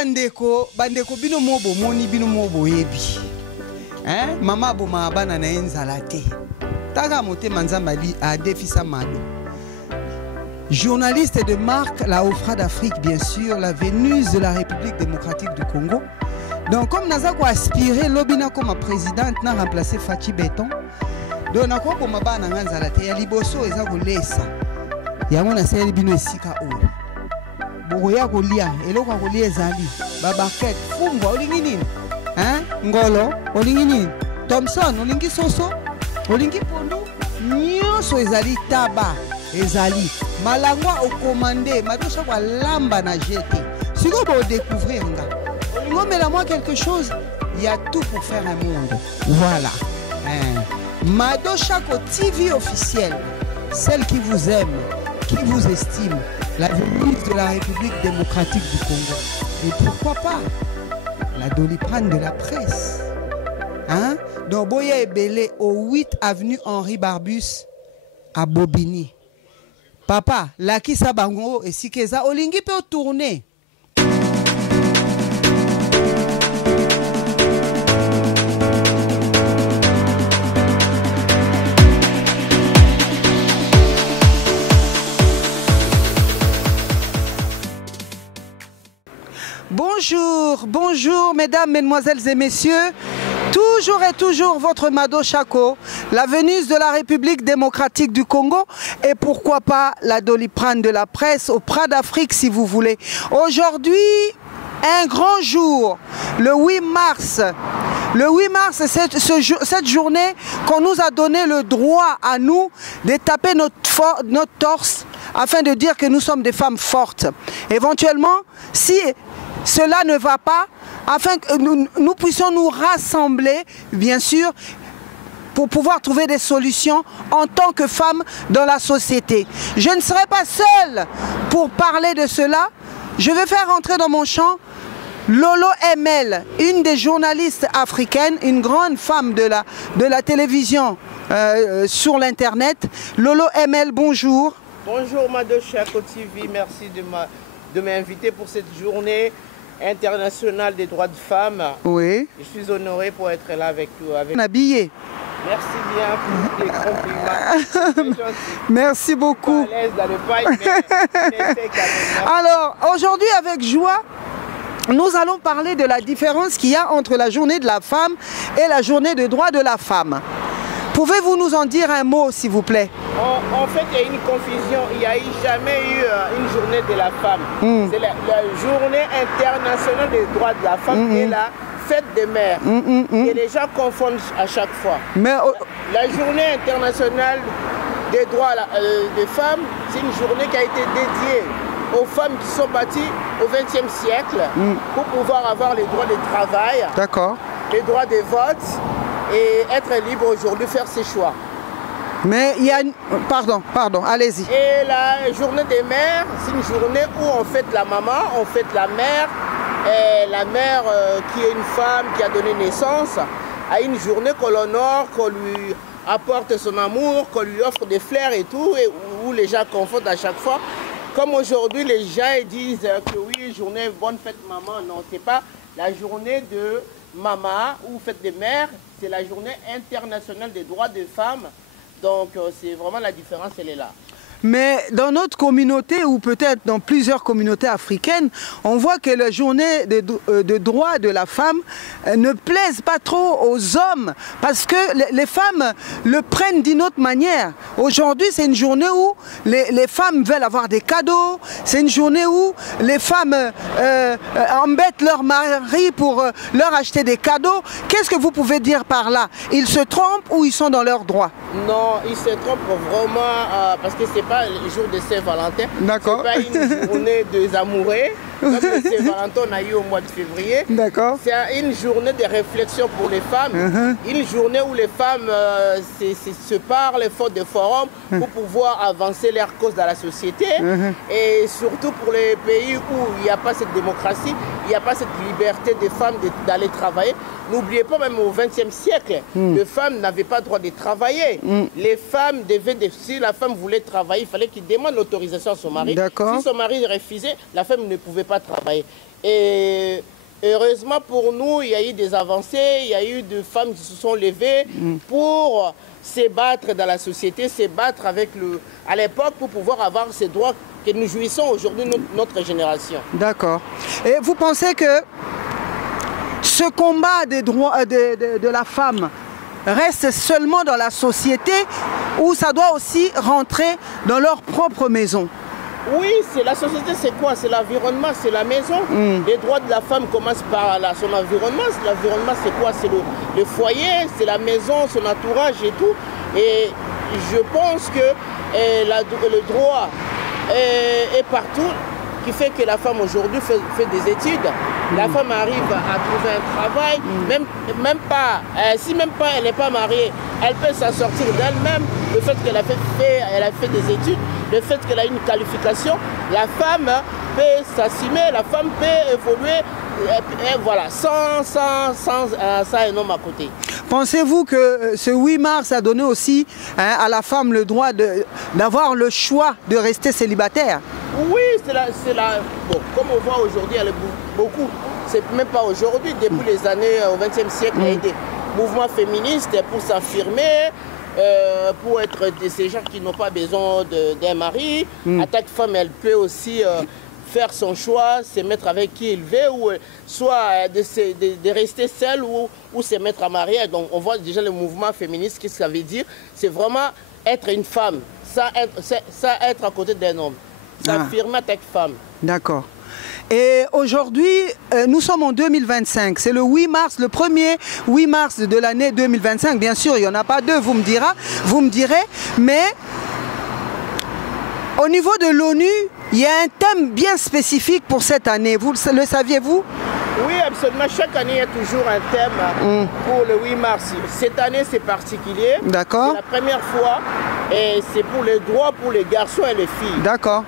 bandeko bino mobo moni bino mobo yebi. Hein? Mama bo maabana na enzala te. Taga mote manzambali a defisa mado. Journaliste de marque, la Ofra d'Afrique bien sûr, la Vénus de la République démocratique du Congo. Donc comme Nazako aspiré lobina comme présidente n'a remplacé Fachi Béton. Donc nako bo mabana nganzala te ya liboso eza kolesa. Yango na seli bino esika oyo. Boya kolia eloko kolia ezali babaket fungwa olingi nini hein ngolo olingi nini Thompson olingi soso olingi pondu nyonso ezali taba ezali malangwa okomande madosha kwa lamba na jeté siko bo découvrir nga olingo mela moi quelque chose il y a tout pour faire un monde voilà hein Madosha ko TV officielle celle qui vous aime qui vous estime la Vénus de la République démocratique du Congo. Et pourquoi pas la Doliprane de la presse. Hein? Donc Boya Ebele au 8 avenue Henri Barbus à Bobigny. Papa, Laki Sabango et Sikeza Olingi peut tourner. Bonjour, bonjour mesdames, mesdemoiselles et messieurs. Toujours et toujours votre Madosha Ko, la Vénus de la République démocratique du Congo et pourquoi pas la Doliprane de la presse au Prat d'Afrique si vous voulez. Aujourd'hui, un grand jour, le 8 mars. Le 8 mars, c'est cette journée qu'on nous a donné le droit à nous de taper notre torse afin de dire que nous sommes des femmes fortes. Éventuellement, si cela ne va pas, afin que nous puissions nous rassembler, bien sûr, pour pouvoir trouver des solutions en tant que femmes dans la société. Je ne serai pas seule pour parler de cela. Je vais faire entrer dans mon champ Lolo ML, une des journalistes africaines, une grande femme de la télévision sur l'internet. Lolo ML, bonjour. Bonjour Madosha Ko TV, merci de m'inviter pour cette journée internationale des droits de femmes. Oui. Je suis honoré pour être là avec vous. Habillé. Merci bien pour les compliments. Merci beaucoup. À l'aise dans le paille, mais alors, aujourd'hui avec joie, nous allons parler de la différence qu'il y a entre la journée de la femme et la journée de droits de la femme. Pouvez-vous nous en dire un mot, s'il vous plaît? En fait, il y a une confusion. Il n'y a jamais eu une journée de la femme. C'est la journée internationale des droits de la femme et la fête des mères. Et les gens confondent à chaque fois. Mais la journée internationale des droits des femmes, c'est une journée qui a été dédiée aux femmes qui sont bâties au XXe siècle pour pouvoir avoir les droits de travail, les droits de vote et être libre aujourd'hui, faire ses choix. Mais il y a... Pardon, allez-y. Et la journée des mères, c'est une journée où on fête la maman, on fête la mère. Et la mère qui est une femme qui a donné naissance à une journée qu'on l'honore, qu'on lui apporte son amour, qu'on lui offre des fleurs et tout, et où les gens confondent à chaque fois. Comme aujourd'hui, les gens disent que oui, journée bonne fête maman. Non, c'est pas la journée de maman ou fête des mères, c'est la journée internationale des droits des femmes. Donc c'est vraiment la différence, elle est là. Mais dans notre communauté, ou peut-être dans plusieurs communautés africaines, on voit que la journée de droit de la femme ne plaise pas trop aux hommes, parce que les femmes le prennent d'une autre manière. Aujourd'hui, c'est une journée où les femmes veulent avoir des cadeaux, c'est une journée où les femmes embêtent leur mari pour leur acheter des cadeaux. Qu'est-ce que vous pouvez dire par là? Ils se trompent ou ils sont dans leurs droits? Non, ils se trompent vraiment, parce que c'est pas le jour de Saint-Valentin. D'accord. C'est pas une journée des amoureux. Comme le Saint-Valentin, on a eu au mois de février. D'accord. C'est une journée de réflexion pour les femmes. Une journée où les femmes se parlent, font des forums pour pouvoir avancer leur cause dans la société. Et surtout pour les pays où il n'y a pas cette démocratie, il n'y a pas cette liberté des femmes d'aller travailler. N'oubliez pas, même au XXe siècle, les femmes n'avaient pas le droit de travailler. Les femmes devaient, si la femme voulait travailler, il fallait qu'il demande l'autorisation à son mari. Si son mari refusait, la femme ne pouvait pas pas travailler. Et heureusement pour nous, il y a eu des avancées, il y a eu des femmes qui se sont levées pour se battre dans la société, se battre avec à l'époque pour pouvoir avoir ces droits que nous jouissons aujourd'hui, notre génération. D'accord. Et vous pensez que ce combat des droits de la femme reste seulement dans la société ou ça doit aussi rentrer dans leur propre maison? Oui, c'est la société, c'est quoi? C'est l'environnement, c'est la maison. Les droits de la femme commencent par son environnement. L'environnement, c'est quoi? C'est le foyer, c'est la maison, son entourage et tout. Et je pense que le droit est partout, qui fait que la femme aujourd'hui fait des études. La femme arrive à trouver un travail, si même pas elle n'est pas mariée, elle peut s'en sortir d'elle-même. Le fait qu'elle a fait des études, le fait qu'elle a une qualification, la femme peut s'assumer, la femme peut évoluer, et voilà, sans un homme à côté. Pensez-vous que ce 8 mars a donné aussi à la femme le droit d'avoir le choix de rester célibataire? Oui, bon, comme on voit aujourd'hui, elle est beaucoup. C'est même pas aujourd'hui, depuis les années au XXe siècle, il y a eu des mouvements féministes pour s'affirmer, pour être de ces gens qui n'ont pas besoin d'un mari. En tant que femme, elle peut aussi faire son choix, se mettre avec qui il veut, ou soit de rester seule ou se mettre à marier. Donc on voit déjà le mouvement féministe, qu'est-ce que ça veut dire? C'est vraiment être une femme, ça être à côté d'un homme. S'affirmer en tant que femme. D'accord. Et aujourd'hui, nous sommes en 2025. C'est le 8 mars, le premier 8 mars de l'année 2025. Bien sûr, il n'y en a pas deux, vous me direz. Mais au niveau de l'ONU, il y a un thème bien spécifique pour cette année. Vous le saviez-vous? Oui, absolument. Chaque année, il y a toujours un thème pour le 8 mars. Cette année, c'est particulier. D'accord. C'est la première fois. Et c'est pour les droits pour les garçons et les filles. D'accord.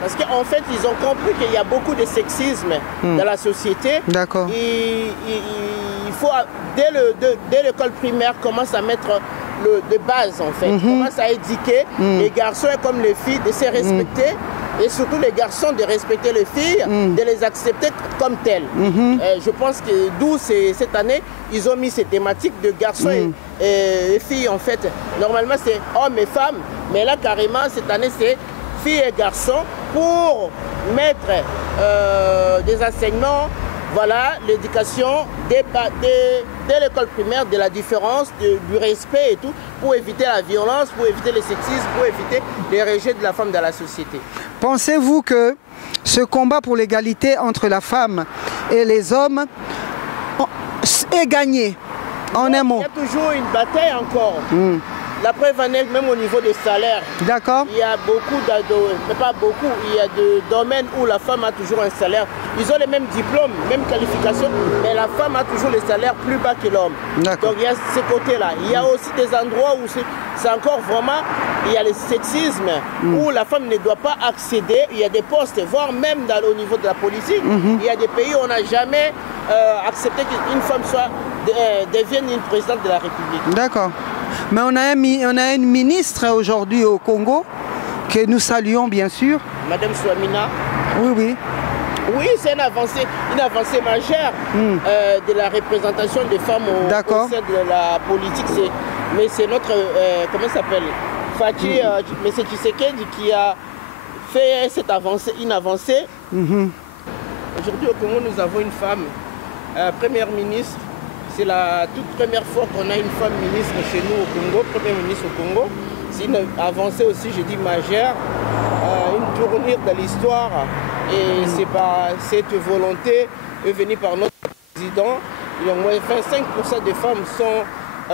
Parce qu'en fait, ils ont compris qu'il y a beaucoup de sexisme dans la société. D'accord. Il faut, dès l'école primaire, commencer à mettre de base, en fait. Commence à éduquer les garçons comme les filles de se respecter. Et surtout les garçons de respecter les filles, de les accepter comme telles. Je pense que d'où cette année, ils ont mis ces thématiques de garçons et filles, en fait. Normalement, c'est hommes et femmes. Mais là, carrément, cette année, c'est filles et garçons pour mettre des enseignements, voilà, l'éducation dès l'école primaire, de la différence, du respect et tout, pour éviter la violence, pour éviter le sexisme, pour éviter les rejets de la femme dans la société. Pensez-vous que ce combat pour l'égalité entre la femme et les hommes est gagné en un mot? Il y a toujours une bataille encore. La preuve en est même au niveau des salaires. D'accord. Il y a beaucoup, mais pas beaucoup, il y a des domaines où la femme a toujours un salaire. Ils ont les mêmes diplômes, même qualifications, mais la femme a toujours les salaires plus bas que l'homme. Donc il y a ce côté-là. Il y a aussi des endroits où c'est encore vraiment, il y a le sexisme, où la femme ne doit pas accéder. Il y a des postes, voire même au niveau de la politique. Il y a des pays où on n'a jamais accepté qu'une femme devienne une présidente de la République. D'accord. Mais on a une ministre aujourd'hui au Congo que nous saluons bien sûr. Madame Swamina. Oui, oui. Oui, c'est une avancée majeure de la représentation des femmes au sein de la politique. Mais c'est notre, comment ça s'appelle, Fachi, M. Tshisekedi qui a fait une avancée. Aujourd'hui au Congo, nous avons une femme, première ministre. C'est la toute première fois qu'on a une femme ministre chez nous au Congo, première ministre au Congo. C'est une avancée aussi, je dis majeure, une tournure de l'histoire. Et c'est par cette volonté venue par notre président. Il y a moins 25% des femmes sont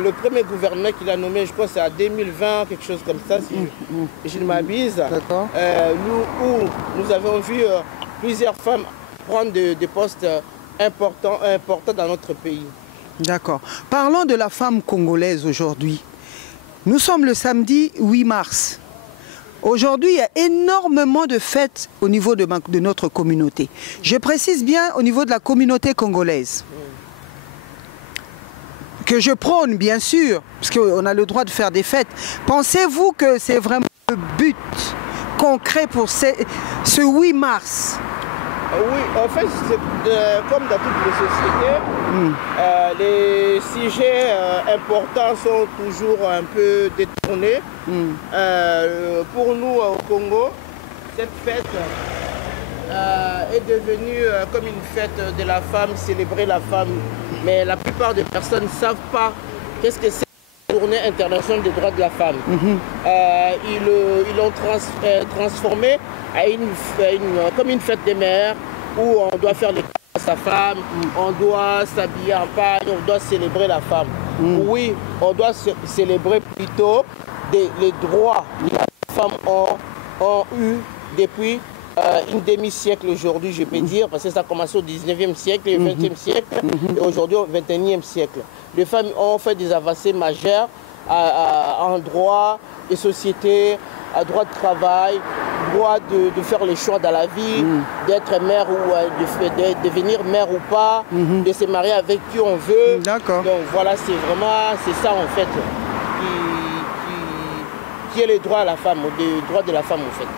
le premier gouvernement qu'il a nommé, je crois que c'est à 2020, quelque chose comme ça, si je ne m'abuse. Nous avons vu plusieurs femmes prendre des postes importants dans notre pays. D'accord. Parlons de la femme congolaise aujourd'hui. Nous sommes le samedi 8 mars. Aujourd'hui, il y a énormément de fêtes au niveau de notre communauté. Je précise bien au niveau de la communauté congolaise. Que je prône, bien sûr, parce qu'on a le droit de faire des fêtes. Pensez-vous que c'est vraiment le but concret pour ce 8 mars? Oui, en fait, comme dans toutes les sociétés, les sujets importants sont toujours un peu détournés. Pour nous, au Congo, cette fête est devenue comme une fête de la femme, célébrer la femme. Mais la plupart des personnes ne savent pas qu'est-ce que c'est la journée internationale des droits de la femme. Ils l'ont transformé à comme une fête des mères où on doit faire les cadeaux à sa femme, on doit s'habiller en pagne, on doit célébrer la femme. Oui, on doit célébrer plutôt les droits que les femmes ont eu depuis une demi-siècle aujourd'hui, je peux dire, parce que ça a commencé au 19e siècle et au 20e siècle, et aujourd'hui au 21e siècle. Les femmes ont fait des avancées majeures en droit de société, à droit de travail, droit de faire les choix dans la vie, d'être mère ou de devenir mère ou pas, de se marier avec qui on veut. D'accord. Donc voilà, c'est ça en fait qui est le droit à la femme, le droit de la femme en fait.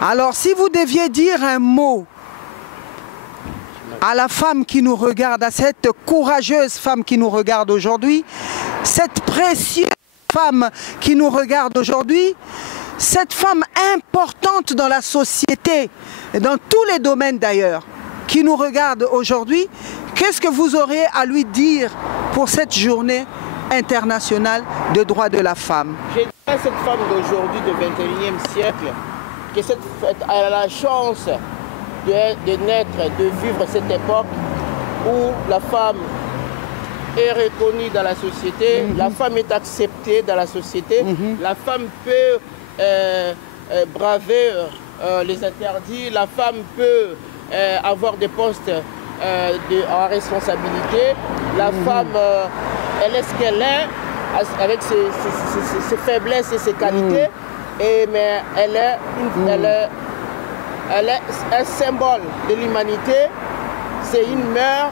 Alors si vous deviez dire un mot à la femme qui nous regarde, à cette courageuse femme qui nous regarde aujourd'hui, cette précieuse femme qui nous regarde aujourd'hui, cette femme importante dans la société, et dans tous les domaines d'ailleurs, qui nous regarde aujourd'hui, qu'est-ce que vous aurez à lui dire pour cette journée internationale de droits de la femme? Je dirais à cette femme d'aujourd'hui du 21e siècle que cette fête a la chance de naître, de vivre cette époque où la femme est reconnue dans la société, la femme est acceptée dans la société, la femme peut braver les interdits, la femme peut avoir des postes en responsabilité, la femme elle est ce qu'elle est avec ses faiblesses et ses qualités, mais elle est un symbole de l'humanité, c'est une mère,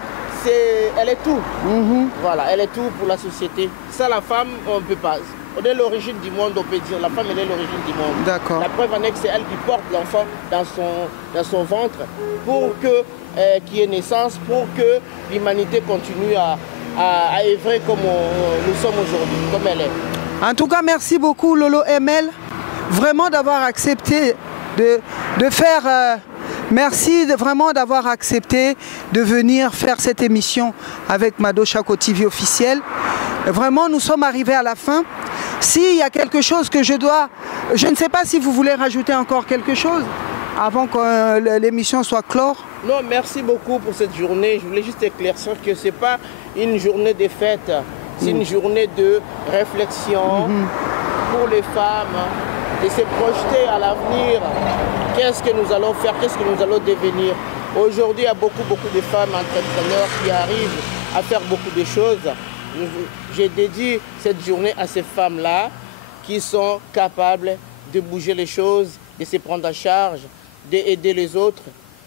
elle est tout. Voilà, elle est tout pour la société. Ça, la femme, on ne peut pas. On est l'origine du monde, on peut dire. La femme, elle est l'origine du monde. D'accord. La preuve en est que c'est elle qui porte l'enfant dans son ventre pour qu'il y ait naissance, pour que l'humanité continue à œuvrer comme nous sommes aujourd'hui, comme elle est. En tout cas, merci beaucoup Lolo ML, vraiment d'avoir accepté de faire... merci vraiment d'avoir accepté de venir faire cette émission avec Mado Chako TV officiel. Vraiment, nous sommes arrivés à la fin. S'il y a quelque chose que je dois... Je ne sais pas si vous voulez rajouter encore quelque chose avant que l'émission soit clore. Non, merci beaucoup pour cette journée. Je voulais juste éclaircir que ce n'est pas une journée de fête. C'est une journée de réflexion pour les femmes, de se projeter à l'avenir. Qu'est-ce que nous allons faire? Qu'est-ce que nous allons devenir? Aujourd'hui, il y a beaucoup de femmes entrepreneurs qui arrivent à faire beaucoup de choses. J'ai dédié cette journée à ces femmes-là qui sont capables de bouger les choses, de se prendre en charge, d'aider les autres,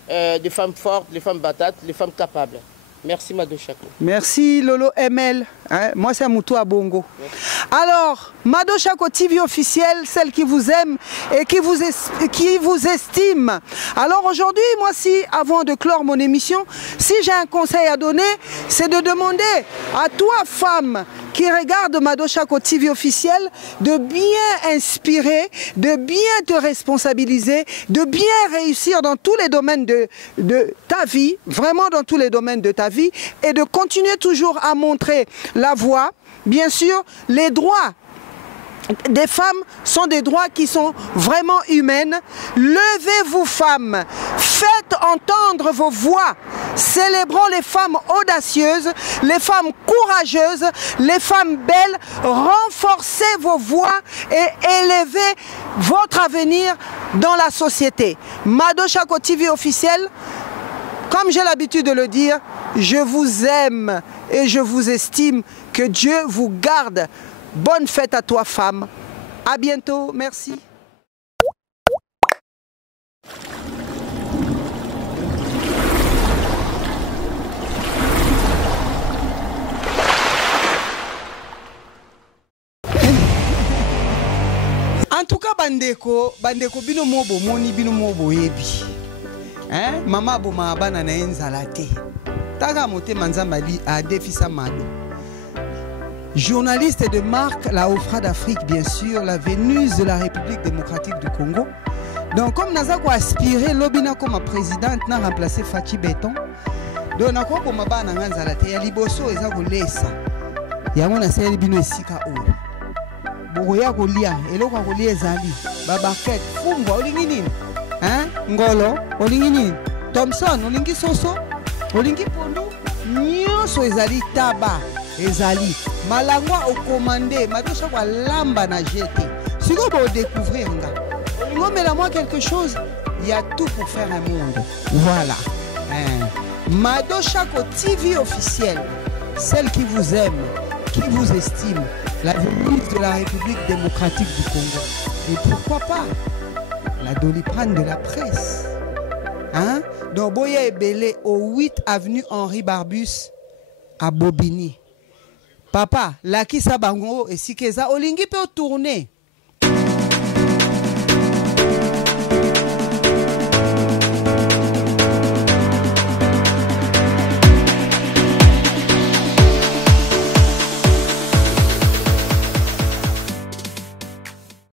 des femmes fortes, les femmes batates, les femmes capables. Merci Mado Chako. Merci Lolo ML. Hein? Moi c'est Moutou à Bongo. Alors, Mado Chako TV officiel, celle qui vous aime et qui vous estime. Alors aujourd'hui, moi avant de clore mon émission, si j'ai un conseil à donner, c'est de demander à toi femme qui regarde Mado Chako TV officiel de bien inspirer, de bien te responsabiliser, de bien réussir dans tous les domaines de ta vie, vraiment dans tous les domaines de ta vie, et de continuer toujours à montrer la voie. Bien sûr, les droits des femmes sont des droits qui sont vraiment humaines. Levez-vous femmes, faites entendre vos voix. Célébrons les femmes audacieuses, les femmes courageuses, les femmes belles. Renforcez vos voix et élevez votre avenir dans la société. Mado Chako TV officiel, comme j'ai l'habitude de le dire, je vous aime et je vous estime. Que Dieu vous garde. Bonne fête à toi, femme. À bientôt. Merci. En tout cas, bandeko bino mo bomoni bino mo boyebi. hein? Mama boma bana na enzala te. Taga motema nzamba li a defisa mado. Journaliste de marque, la OFRA d'Afrique, bien sûr, la Vénus de la République démocratique du Congo. Donc, comme Nazako aspiré, Lobina comme présidente, n'a remplacé Fachi Béton. Donc, n'a quoi pour ma bana nganzala te, ya liboso eza ko lesa. Ya mona seli bino esika oyo. Boya ko lia, eloko ko lia ezali. Babaket, fungwa olingi nini? Hein? Ngolo, olingi nini? Thompson, olingi soso, olingi pondu, nyonso ezali taba, ezali. Malangwa au commandé, madosha kwa lamba na jeté. Si vous voulez découvrir, mais là moi quelque chose, il y a tout pour faire un monde. Voilà. Madosha ko TV officielle, celle qui vous aime, qui vous estime, la Vénus de la République démocratique du Congo. Et pourquoi pas la Doliprane de la presse. Hein? Donc Boya Ebele au 8 avenue Henri Barbus à Bobigny. Papa, la qui sa bango et si keza olingi peut tourner.